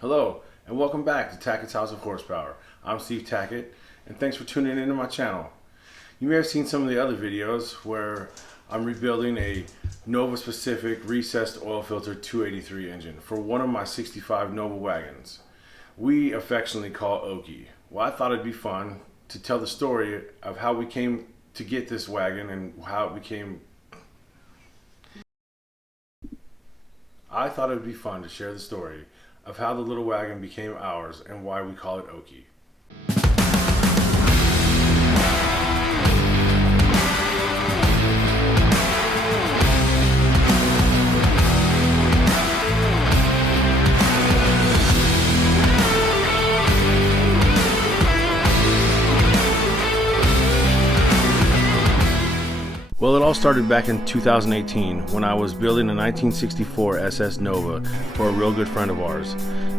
Hello, and welcome back to Tackett's House of Horsepower. I'm Steve Tackett, and thanks for tuning into my channel. You may have seen some of the other videos where I'm rebuilding a Nova specific recessed oil filter 283 engine for one of my 65 Nova Wagons. We affectionately call Okie. Well, I thought it'd be fun to tell the story of how we came to get this wagon and how it became. I thought it'd be fun to share the story of how the little wagon became ours and why we call it Okie. Well, it all started back in 2018 when I was building a 1964 SS Nova for a real good friend of ours.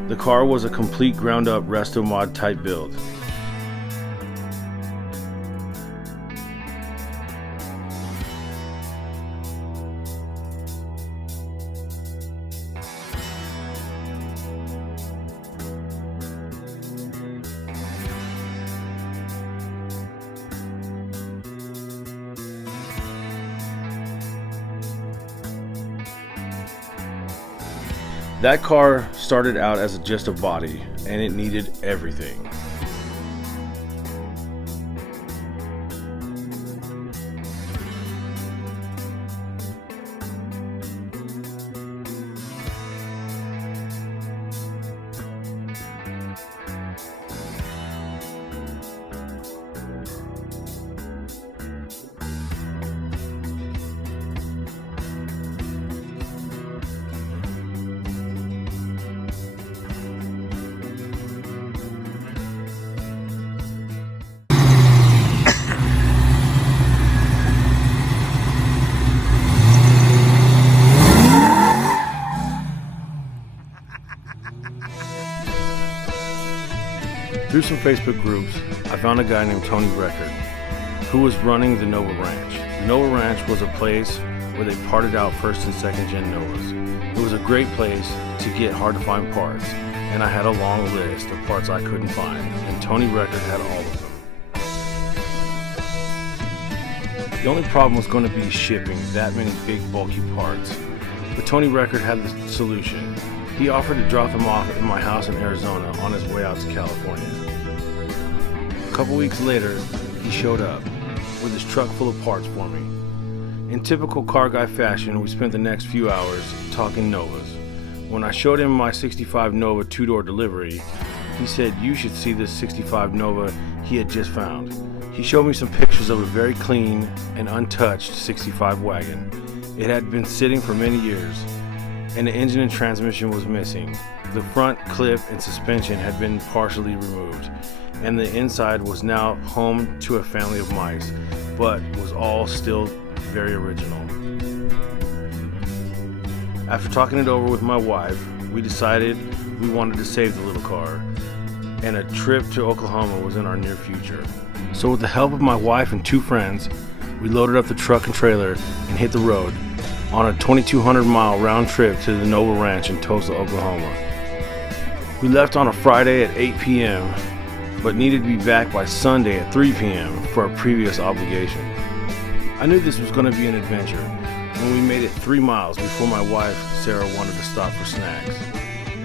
The car was a complete ground-up resto mod type build. That car started out as just a body, and it needed everything. Through some Facebook groups, I found a guy named Tony Record, who was running the Nova Ranch. The Nova Ranch was a place where they parted out first and second gen Novas. It was a great place to get hard to find parts, and I had a long list of parts I couldn't find, and Tony Record had all of them. The only problem was going to be shipping that many big bulky parts, but Tony Record had the solution. He offered to drop them off at my house in Arizona on his way out to California. A couple weeks later, he showed up with his truck full of parts for me. In typical car guy fashion, we spent the next few hours talking Novas. When I showed him my 65 Nova two-door delivery, he said, "You should see this 65 Nova he had just found." He showed me some pictures of a very clean and untouched 65 wagon. It had been sitting for many years, and the engine and transmission was missing. The front clip and suspension had been partially removed, and the inside was now home to a family of mice, but was all still very original. After talking it over with my wife, we decided we wanted to save the little car, and a trip to Oklahoma was in our near future. So with the help of my wife and two friends, we loaded up the truck and trailer and hit the road on a 2,200-mile round trip to the Nova Ranch in Tulsa, Oklahoma. We left on a Friday at 8 p.m., but needed to be back by Sunday at 3 p.m. for our previous obligation. I knew this was going to be an adventure when we made it 3 miles before my wife, Sarah, wanted to stop for snacks.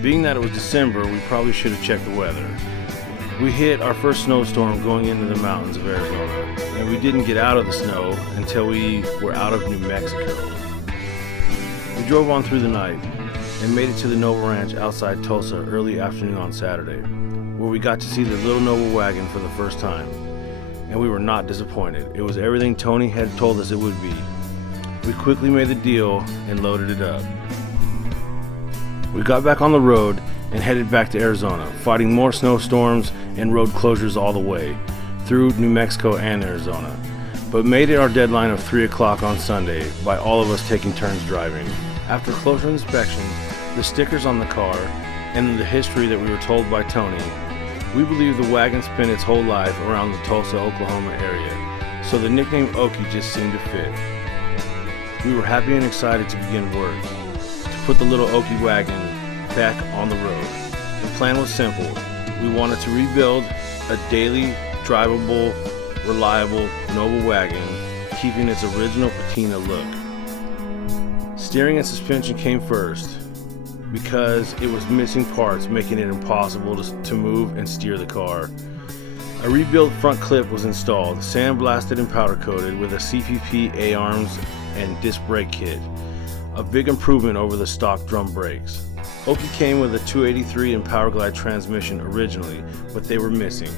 Being that it was December, we probably should have checked the weather. We hit our first snowstorm going into the mountains of Arizona, and we didn't get out of the snow until we were out of New Mexico. We drove on through the night and made it to the Nova Ranch outside Tulsa early afternoon on Saturday, where we got to see the little Nova wagon for the first time, and we were not disappointed. It was everything Tony had told us it would be. We quickly made the deal and loaded it up. We got back on the road and headed back to Arizona, fighting more snowstorms and road closures all the way through New Mexico and Arizona, but made it our deadline of 3 o'clock on Sunday by all of us taking turns driving. After closer inspection, the stickers on the car, and the history that we were told by Tony, we believe the wagon spent its whole life around the Tulsa, Oklahoma area, so the nickname Okie just seemed to fit. We were happy and excited to begin work, to put the little Okie wagon back on the road. The plan was simple. We wanted to rebuild a daily, drivable, reliable Nova Wagon, keeping its original patina look. Steering and suspension came first because it was missing parts, making it impossible to move and steer the car. A rebuilt front clip was installed, sandblasted and powder coated with a CPP A-arms and disc brake kit. A big improvement over the stock drum brakes. Okie came with a 283 and Power Glide transmission originally, but they were missing.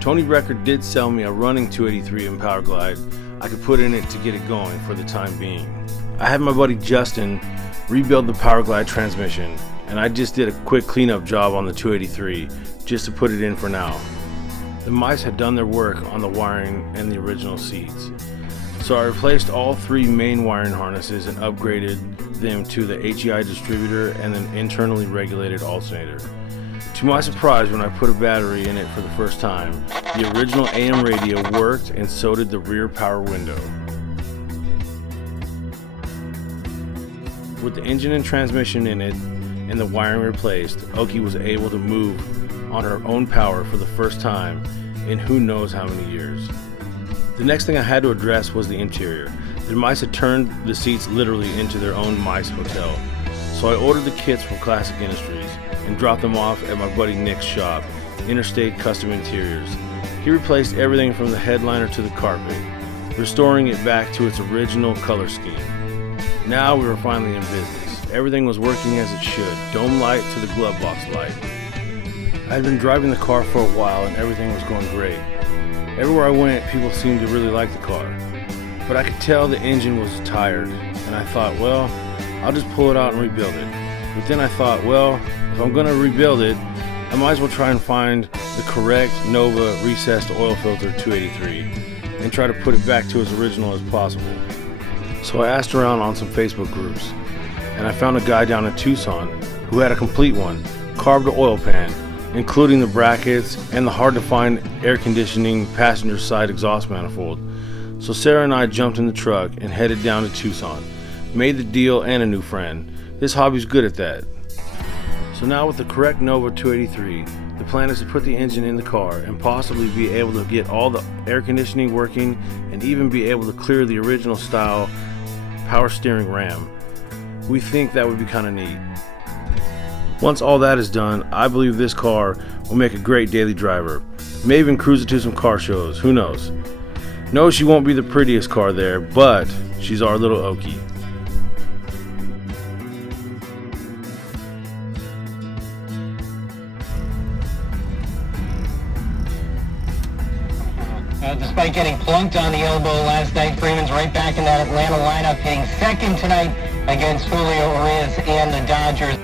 Tony Record did sell me a running 283 and Power Glide I could put in it to get it going for the time being. I had my buddy Justin rebuild the Power Glide transmission, and I just did a quick cleanup job on the 283 just to put it in for now. The mice had done their work on the wiring and the original seats, so I replaced all 3 main wiring harnesses and upgraded them to the HEI distributor and an internally regulated alternator. To my surprise, when I put a battery in it for the first time, the original AM radio worked, and so did the rear power window. With the engine and transmission in it and the wiring replaced, Okie was able to move on her own power for the first time in who knows how many years. The next thing I had to address was the interior. The mice had turned the seats literally into their own mice hotel, so I ordered the kits from Classic Industries and dropped them off at my buddy Nick's shop, Interstate Custom Interiors. He replaced everything from the headliner to the carpet, restoring it back to its original color scheme. Now we were finally in business. Everything was working as it should, dome light to the glove box light. I had been driving the car for a while and everything was going great. Everywhere I went, people seemed to really like the car. But I could tell the engine was tired, and I thought, well, I'll just pull it out and rebuild it. But then I thought, well, if I'm going to rebuild it, I might as well try and find the correct Nova recessed oil filter 283 and try to put it back to as original as possible. So I asked around on some Facebook groups, and I found a guy down in Tucson who had a complete one, carved oil pan, including the brackets and the hard to find air conditioning passenger side exhaust manifold. So Sarah and I jumped in the truck and headed down to Tucson, made the deal and a new friend. This hobby's good at that. So now with the correct Nova 283, the plan is to put the engine in the car and possibly be able to get all the air conditioning working and even be able to clear the original style power steering ram. We think that would be kind of neat. Once all that is done, I believe this car will make a great daily driver. May even cruise it to some car shows, who knows. No, she won't be the prettiest car there, but she's our little Okie. Despite getting plunked on the elbow last night, Freeman's right back in that Atlanta lineup, hitting second tonight against Julio Urias and the Dodgers.